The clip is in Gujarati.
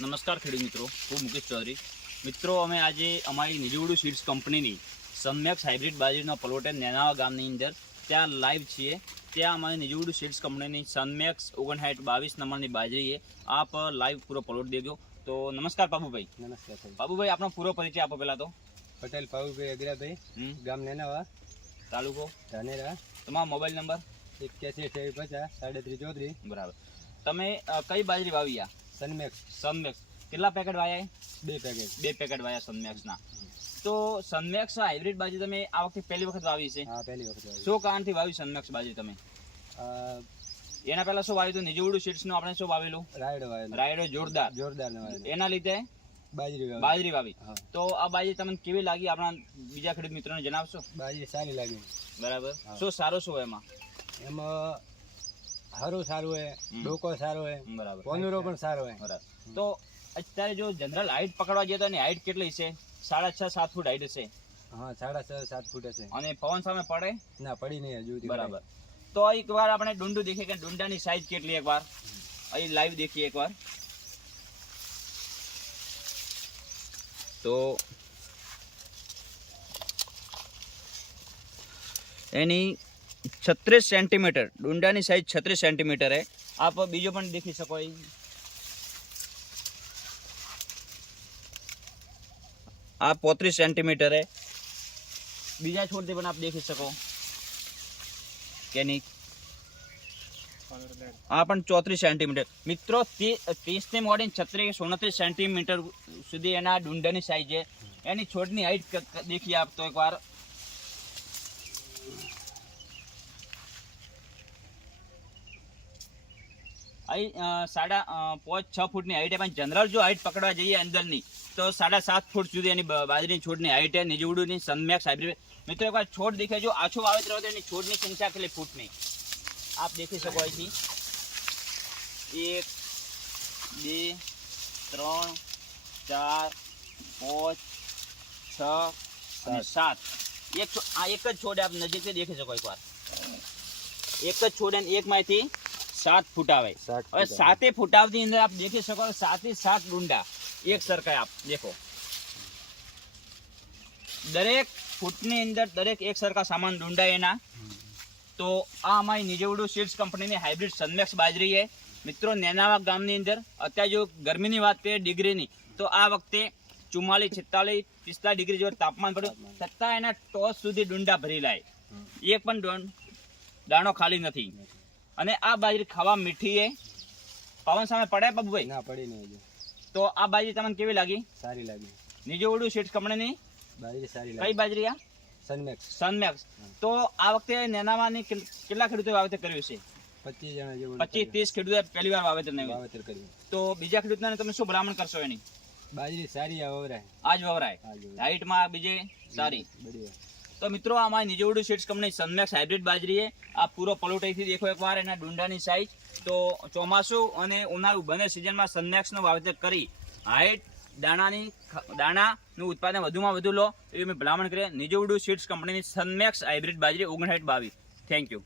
નમસ્કાર ખેડૂત મિત્રો, હું મુકેશ ચૌધરી. મિત્રો, અમે આજે અમારી નિજવડુ સીડ્સ કંપનીની સનમેક્સ હાઇબ્રિડ બાજરીનો પ્લોટ નેનાવા ગામની અંદર ત્યાં લાઈવ છીએ. ત્યાં અમારી નિજવડુ સીડ્સ કંપનીની સનમેક્સ 5922 નંબરની બાજરી છે. આપ લાઈવ પૂરો પ્લોટ દેજો. તો નમસ્કાર પાબુભાઈ. નમસ્કાર સાહેબ. પાબુભાઈ, આપણો પૂરો પરિચય આપો. પહેલા તો પટેલ પાવુભાઈ અગ્રાભાઈ, ગામ નેનાવા, તાલુકો ધાનેરા, તમારો મોબાઈલ નંબર 81 બરાબર. તમે કઈ બાજરી વાવી? આ સનમેક્સ સનમેક્સ કેટલા પેકેટ વાયા? 2 પેકેટ. 2 પેકેટ વાયા સનમેક્સના. તો સનમેક્સ હાઇબ્રિડ બાજરી તમે આ વખતે પહેલી વખત વાવી છે? હા, પહેલી વખત વાવી. શું કારણથી વાવી સનમેક્સ બાજરી તમે? એના પહેલા શું વાવ્યું હતું? નિજવડુ સીડ્સનું આપણે શું વાવેલું? રાયડો વાવેલો. રાયડો જોરદાર ને વાવેલો. એના લીધે બાજરી વાવી. હા. તો આ બાજરી તમને કેવી લાગી? આપણા બીજા ખેડૂત મિત્રોને જણાવશો? બાજરી સારી લાગી. બરાબર. હા. શું સારું શું એમાં? એમાં હરું સારું હોય, ડોકો સારો હોય, બરાબર. પોનુરો પણ સારો હોય. બરાબર. તો અત્યારે જો જનરલ હાઈટ પકડવા જઈએ તો એની હાઈટ કેટલી છે? 6.5-7 ફૂટ હાઈટ હશે. હા, 6.5-7 ફૂટ હશે. અને પવન સામે પડે? ના, પડી નહીં હજુ. બરાબર. તો એકવાર આપણે ડુંડું દેખીએ કે ડુંડાની સાઈઝ કેટલી. એકવાર અહીં લાઈવ દેખીએ એકવાર. તો એની 36 સેન્ટીમીટર ડુંડાની સાઈઝ 36 સેન્ટીમીટર है. आप બીજો પણ દેખી શકો. આ 35 સેન્ટીમીટર है. બીજા છોડથી પણ આપ દેખી શકો કે નહીં. આ પણ 34 સેન્ટીમીટર. મિત્રો, 30 થી મોડીને 36-29 સેન્ટીમીટર સુધી એના ડુંડાની સાઈઝ છે. એની છોડની હાઈટ દેખીએ આપ તો એકવાર. અહીં 5.5-6 ફૂટની હાઈટ. પણ જનરલ જો હાઈટ પકડવા જઈએ અંદરની તો 7.5 ફૂટ સુધી એની બાજરીની છોડની હાઈટ છે. નિજવડુની સનમેક્સ હાઇબ્રિડ. મિત્રો, એકવાર છોડ દેખાય. જો આછું વાવેતર હોય તો એની છોડની સંખ્યા કેટલી ફૂટની આપ દેખી શકો. અહીંથી 1 2 3 4 5 6 અને 7. આ એક જ છોડ આપ નજીકથી દેખી શકો એકવાર. એક જ છોડ અને એકમાંથી 7 ફૂટ આવે. હવે 7 ફૂટાવની અંદર આપ દેખી શકો 7 ડુંડા એક સરખા આપ દેખો. દરેક ફૂટની અંદર દરેક એક સરખા સામાન ડુંડા એના. તો આ અમારી નિજવડુ સીડ્સ કંપનીની હાઇબ્રિડ સનમેક્સ બાજરી છે. મિત્રો, નેનાવા ગામની અંદર અત્યારે જો ગરમીની વાત કરીએ ડિગ્રીની, તો આ વખતે 44, 46, 45 ડિગ્રી જેવું તાપમાન પડ્યું, છતાં એના ટોચ સુધી ડુંડા ભરી લાય. એક પણ દાણો ખાલી નથી. અને આ બાજરી ખાવા મીઠી છે. પવન સામે પડે બાબુભાઈ? ના, પડી નહીં હજુ. તો આ બાજરી તમને કેવી લાગી? સારી લાગી. નિજવડુ સીડ્સ કંપનીની બાજરી સારી કઈ લાગી. બાજરી? આ સનમેક્સ. તો આ વખતે નેનાવાની કેટલા ખેડૂતોએ વાવેતર કર્યું છે? 25 જણા જેવું. 25-30 ખેડૂતોએ પહેલી વાર વાવેતર કર્યું. તો બીજા ખેડૂતોને તમે શું ભલામણ કરશો એની? બાજરી સારી આ વવરાય. આજ વવરાય હાઈટમાં બીજે સારી. તો મિત્રો, આમાં નિજવડુ સીડ્સ કંપની સનમેક્સ હાઇબ્રિડ બાજરી છે. આ પૂરો પ્લોટ અહીંથી દેખો એકવાર. એના ડુંડાની સાઈઝ. તો ચોમાસું અને ઉનાળુ બંને સિઝનમાં સનમેક્સનું વાવેતર કરી હાઈટ દાણાનું ઉત્પાદન વધુમાં વધુ લો એવી મેં ભલામણ કરીએ. નિજવડુ સીડ્સ કંપનીની સનમેક્સ હાઇબ્રિડ બાજરી 5922. Thank you.